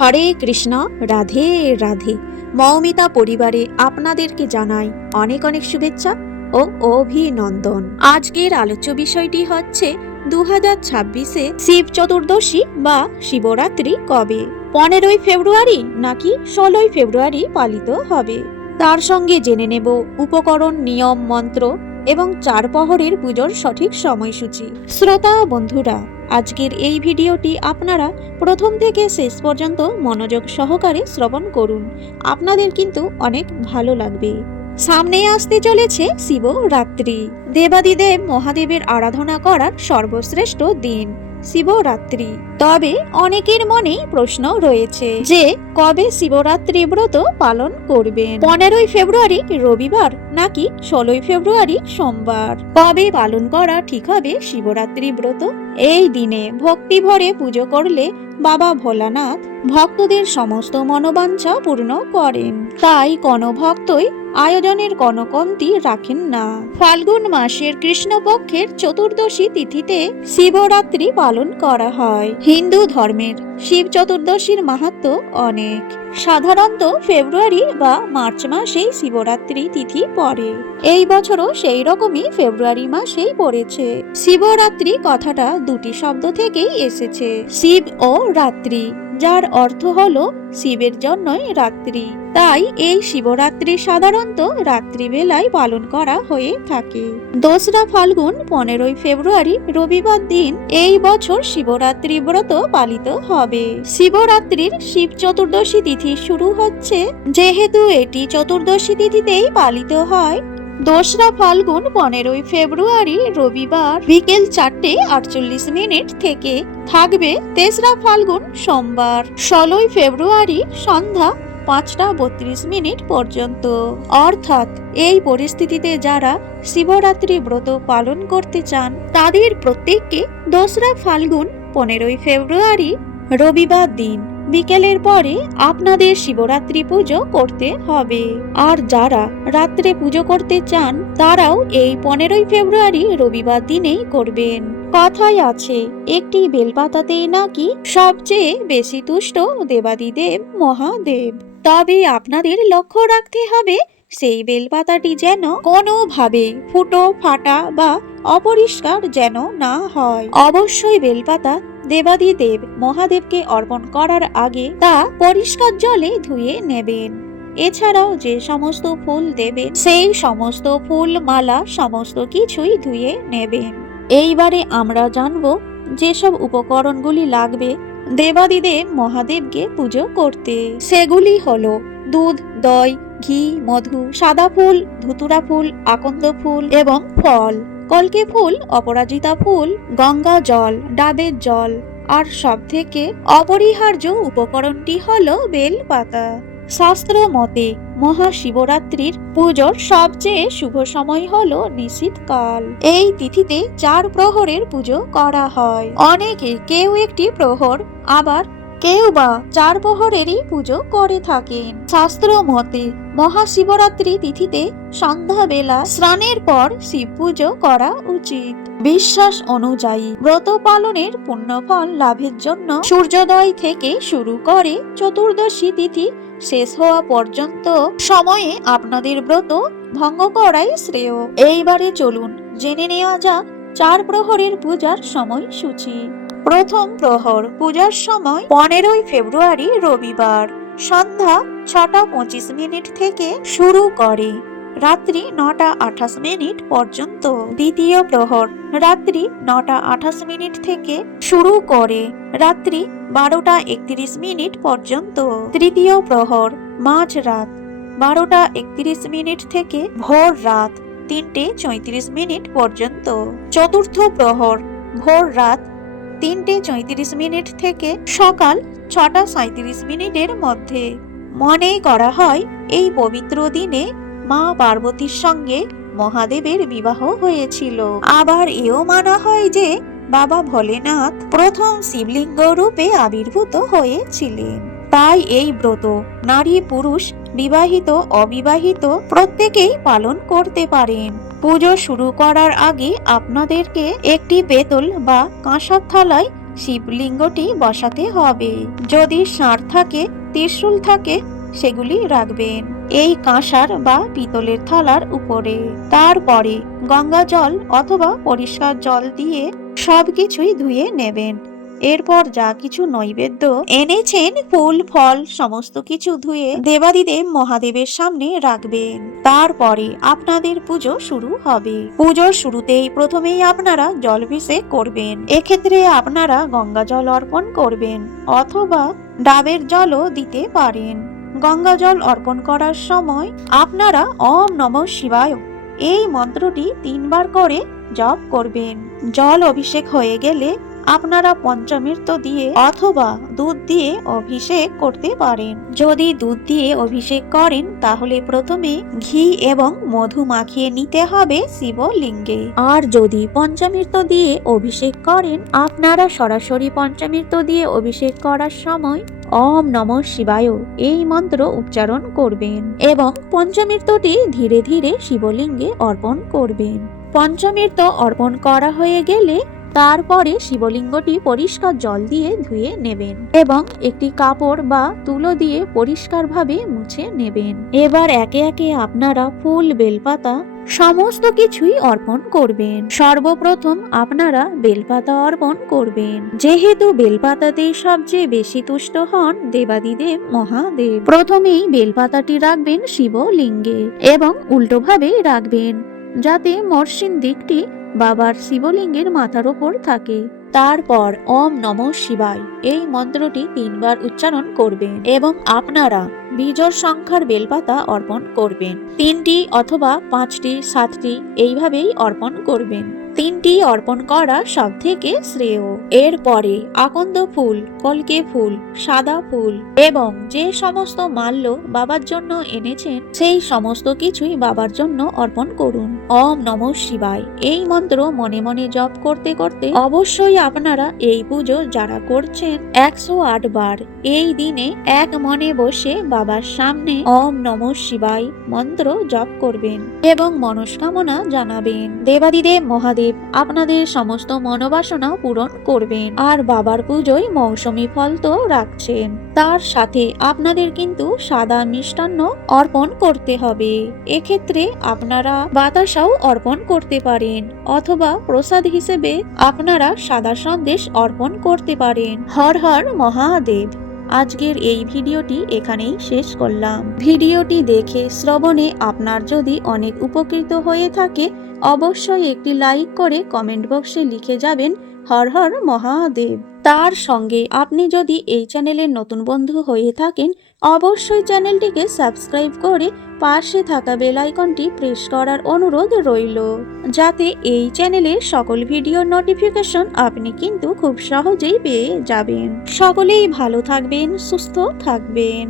হরে কৃষ্ণ, রাধে রাধে। মৌমিতা পরিবারে আপনাদেরকে জানাই অনেক অনেক শুভেচ্ছা ও অভিনন্দন। আজকের আলোচ্য বিষয়টি হচ্ছে 2026-এ শিব চতুর্দশী বা শিবরাত্রি কবে, 15ই ফেব্রুয়ারি নাকি 16ই ফেব্রুয়ারি পালিত হবে। তার সঙ্গে জেনে নেব উপকরণ, নিয়ম, মন্ত্র এবং 4 প্রহরের পুজোর সঠিক সময়সূচি। শ্রোতা বন্ধুরা, আজকের এই ভিডিওটি আপনারা প্রথম থেকে শেষ পর্যন্ত মনোযোগ সহকারে শ্রবণ করুন, আপনাদের কিন্তু অনেক ভালো লাগবে। সামনে আসতে চলেছে শিবরাত্রি, দেবাদিদেব মহাদেবের আরাধনা করার সর্বশ্রেষ্ঠ দিন শিবরাত্রি। তবে অনেকের মনে প্রশ্ন রয়েছে যে কবে শিবরাত্রি ব্রত পালন করবেন, 15ই ফেব্রুয়ারি রবিবার নাকি 16ই ফেব্রুয়ারি সোমবার। কবে পালন করা ঠিক হবে শিবরাত্রি ব্রত? এই দিনে ভক্তি ভরে পুজো করলে বাবা ভোলানাথ ভক্তদের সমস্ত মনোবাঞ্ছা পূর্ণ করেন। তাই কোনো ভক্তই আয়োজনের কোনো কমতি রাখেন না। ফাল্গুন মাসের কৃষ্ণপক্ষের চতুর্দশী তিথিতে শিবরাত্রি পালন করা হয়। হিন্দু ধর্মের শিব চতুর্দশীর মাহাত্ম্য অনেক। সাধারণত ফেব্রুয়ারি বা মার্চ মাসেই শিবরাত্রি তিথি পড়ে। এই বছরও সেই রকমই ফেব্রুয়ারি মাসেই পড়েছে। শিবরাত্রি কথাটা দুটি শব্দ থেকেই এসেছে, শিব ও রাত্রি, যার অর্থ হলো শিবের জন্যই রাত্রি। তাই এই শিবরাত্রি সাধারণত রাত্রিবেলায় পালন করা হয়ে থাকে। 2রা ফাল্গুন 15ই ফেব্রুয়ারি রবিবার দিন এই বছর শিবরাত্রি ব্রত পালিত হবে। শিবরাত্রির শিব চতুর্দশী তিথি শুরু হচ্ছে যেহেতু এটি চতুর্দশী তিথিতেই পালিত হয়। 2রা ফাল্গুন 15ই ফেব্রুয়ারি রবিবার বিকেল 4:48 থেকে থাকবে 3রা ফাল্গুন সোমবার 16ই ফেব্রুয়ারি সন্ধ্যা 5:32 পর্যন্ত। অর্থাৎ এই পরিস্থিতিতে যারা শিবরাত্রি ব্রত পালন করতে চান তাদের প্রত্যেককে 2রা ফাল্গুন 15ই ফেব্রুয়ারি রবিবার দিন বিকেলের পরে আপনাদের শিবরাত্রি পুজো করতে হবে। আর যারা রাত্রে পুজো করতে চান তারাও এই 15ই ফেব্রুয়ারি রবিবার দিনেই করবেন। কথায় আছে, একটি বেলপাতাতেই নাকি সবচেয়ে বেশি তুষ্ট দেবাদিদেব মহাদেব। তবে আপনাদের লক্ষ্য রাখতে হবে সেই বেলপাতাটি যেন কোনোভাবে ফুটো, ফাটা বা অপরিষ্কার যেন না হয়। অবশ্যই বেলপাতা দেবাদিদেব মহাদেবকে অর্পণ করার আগে তা পরিষ্কার জলে ধুয়ে নেবেন। এছাড়াও যে সমস্ত ফুল দেবেন সেই সমস্ত ফুল, মালা সমস্ত কিছুই ধুয়ে নেবেন। এইবারে আমরা জানব যেসব উপকরণগুলি লাগবে দেবাদিদেব মহাদেবকে পুজো করতে। সেগুলি হলো দুধ, দই, ঘি, মধু, সাদা ফুল, ধুতুরা ফুল, আকন্দ ফুল এবং ফল, কলকে ফুল, অপরাজিতা ফুল, গঙ্গা জল, ডাবের জল, আর সব থেকে অপরিহার্য উপকরণটি হলো বেল পাতা। শাস্ত্র মতে মহাশিবরাত্রির পুজোর সবচেয়ে শুভ সময় হলো নিশীথকাল। এই তিথিতে 4 প্রহরের পুজো করা হয়। অনেকে কেউ একটি প্রহর, আবার কেউ বা 4 প্রহরেরই পুজো করে থাকেন। শাস্ত্র মতে মহাশিবরাত্রি তিথিতে সন্ধ্যাবেলা স্নানের পর শিব পুজো করা উচিত। বিশ্বাস অনুযায়ী ব্রত পালনের পুণ্যফল লাভের জন্য সূর্যোদয় থেকে শুরু করে চতুর্দশী তিথি শেষ হওয়া পর্যন্ত সময়ে আপনাদের ব্রত ভঙ্গ করাই শ্রেয়। এইবারে চলুন জেনে নেওয়া যাক 4 প্রহরের পূজার সময়সূচি। প্রথম প্রহর পূজার সময় 15ই ফেব্রুয়ারি রবিবার সন্ধ্যা 6:25 থেকে শুরু করে রাত্রি 9:28 পর্যন্ত। দ্বিতীয় প্রহর রাত্রি 9:28 থেকে শুরু করে রাত্রি 12:31 পর্যন্ত। তৃতীয় প্রহর মাঝরাত 12:31 থেকে ভোর রাত 3:34 পর্যন্ত। চতুর্থ প্রহর ভোর রাত 3:34 থেকে সকাল 6:37 মধ্যে। মনে করা হয় এই পবিত্র দিনে মা পার্বতীর সঙ্গে মহাদেবের বিবাহ হয়েছিল। আবার এও মানা হয় যে বাবা ভোলেনাথ প্রথম শিবলিঙ্গ রূপে আবির্ভূত হয়েছিলেন। তাই এই ব্রত নারী পুরুষ, বিবাহিত অবিবাহিত প্রত্যেকেই পালন করতে পারেন। পুজো শুরু করার আগে আপনাদেরকে একটি পেতল বা কাঁসার থালায় শিবলিঙ্গটি বসাতে হবে। যদি ষাঁড় থাকে, ত্রিশূল থাকে, সেগুলি রাখবেন এই কাঁসার বা পিতলের থালার উপরে। তারপরে গঙ্গা জল অথবা পরিষ্কার জল দিয়ে সবকিছুই ধুয়ে নেবেন। এরপর যা কিছু নৈবেদ্য এনেছেন, ফুল ফল সমস্ত কিছু ধুয়ে দেবাদিদেব মহাদেবের সামনে রাখবেন। তারপরে আপনাদের পুজো শুরু হবে। পুজোর শুরুতেই প্রথমেই আপনারা জলাভিষেক করবেন। এক্ষেত্রে আপনারা গঙ্গা জল অর্পণ করবেন অথবা ডাবের জলও দিতে পারেন। গঙ্গা জল অর্পণ করার সময় আপনারা ওম নমঃ শিবায় এই মন্ত্রটি 3 বার করে জপ করবেন। জল অভিষেক হয়ে গেলে আপনারা পঞ্চামৃত দিয়ে অথবা দুধ দিয়ে অভিষেক করতে পারেন। যদি দুধ দিয়ে অভিষেক করেন তাহলে প্রথমে ঘি এবং মধু মাখিয়ে নিতে হবে শিবলিঙ্গে। আর যদি পঞ্চামৃত দিয়ে অভিষেক করেন, আপনারা সরাসরি পঞ্চামৃত দিয়ে অভিষেক করার সময় ওম নমঃ শিবায় এই মন্ত্র উচ্চারণ করবেন এবং পঞ্চামৃতটি ধীরে ধীরে শিবলিঙ্গে অর্পণ করবেন। পঞ্চামৃত অর্পণ করা হয়ে গেলে তারপরে শিবলিঙ্গটি পরিষ্কার জল দিয়ে ধুয়ে নেবেন এবং একটি কাপড় বা তুলো দিয়ে পরিষ্কারভাবে মুছে নেবেন। এবার একে একে আপনারা ফুল, বেলপাতা সমস্ত কিছুই অর্পণ করবেন। সর্বপ্রথম আপনারা বেলপাতা অর্পণ করবেন, যেহেতু বেলপাতাতেই সবচেয়ে বেশি তুষ্ট হন দেবাদিদেব মহাদেব। প্রথমেই বেলপাতাটি রাখবেন শিবলিঙ্গে এবং উল্টোভাবে রাখবেন, যাতে মসৃণ দিকটি বাবার শিবলিঙ্গের মাথার ওপর থাকে। তারপর ওম নমঃ শিবায় এই মন্ত্রটি 3 বার উচ্চারণ করবেন এবং আপনারা বিজোড় সংখ্যার বেলপাতা অর্পণ করবেন। 3টি অথবা 5টি, 7টি এইভাবেই অর্পণ করবেন। 3টি অর্পণ করা সব থেকে শ্রেয়। এরপরে আকন্দ ফুল, কলকে ফুল, সাদা ফুল এবং যে সমস্ত মাল্য বাবার জন্য এনেছেন সেই সমস্ত কিছুই বাবার জন্য অর্পণ করুন। ওম নমঃ শিবায় এই মন্ত্র মনে মনে জপ করতে করতে অবশ্যই আপনারা এই পুজো যারা করছেন 108 বার এই দিনে এক মনে বসে বাবার সামনে ওম নমঃ শিবায় মন্ত্র জপ করবেন এবং মনস্কামনা জানাবেন। দেবাদিদেব মহাদেব আপনাদের সমস্ত মনোবাসনা পূরণ করবেন। আর বাবার পুজোয় মৌসুমী ফল তো রাখছেন, তার সাথে আপনাদের কিন্তু সাদা মিষ্টান্ন অর্পণ করতে হবে। এক্ষেত্রে আপনারা বাতাসাও অর্পণ করতে পারেন অথবা প্রসাদ হিসেবে আপনারা সাদা সন্দেশ অর্পণ করতে পারেন। হর হর মহাদেব। আজকের এই ভিডিওটি এখানেই শেষ করলাম। ভিডিওটি দেখে শ্রবণে আপনার যদি অনেক উপকৃত হয়ে থাকে অবশ্যই একটি লাইক করে কমেন্ট বক্সে লিখে যাবেন হর হর মহাদেব। তার সঙ্গে আপনি যদি এই চ্যানেলের নতুন বন্ধু হয়ে থাকেন অবশ্যই চ্যানেলটিকে সাবস্ক্রাইব করে পাশে থাকা বেল আইকনটি প্রেস করার অনুরোধ রইল, যাতে এই চ্যানেলের সকল ভিডিওর নোটিফিকেশন আপনি কিন্তু খুব সহজেই পেয়ে যাবেন। সকলেই ভালো থাকবেন, সুস্থ থাকবেন।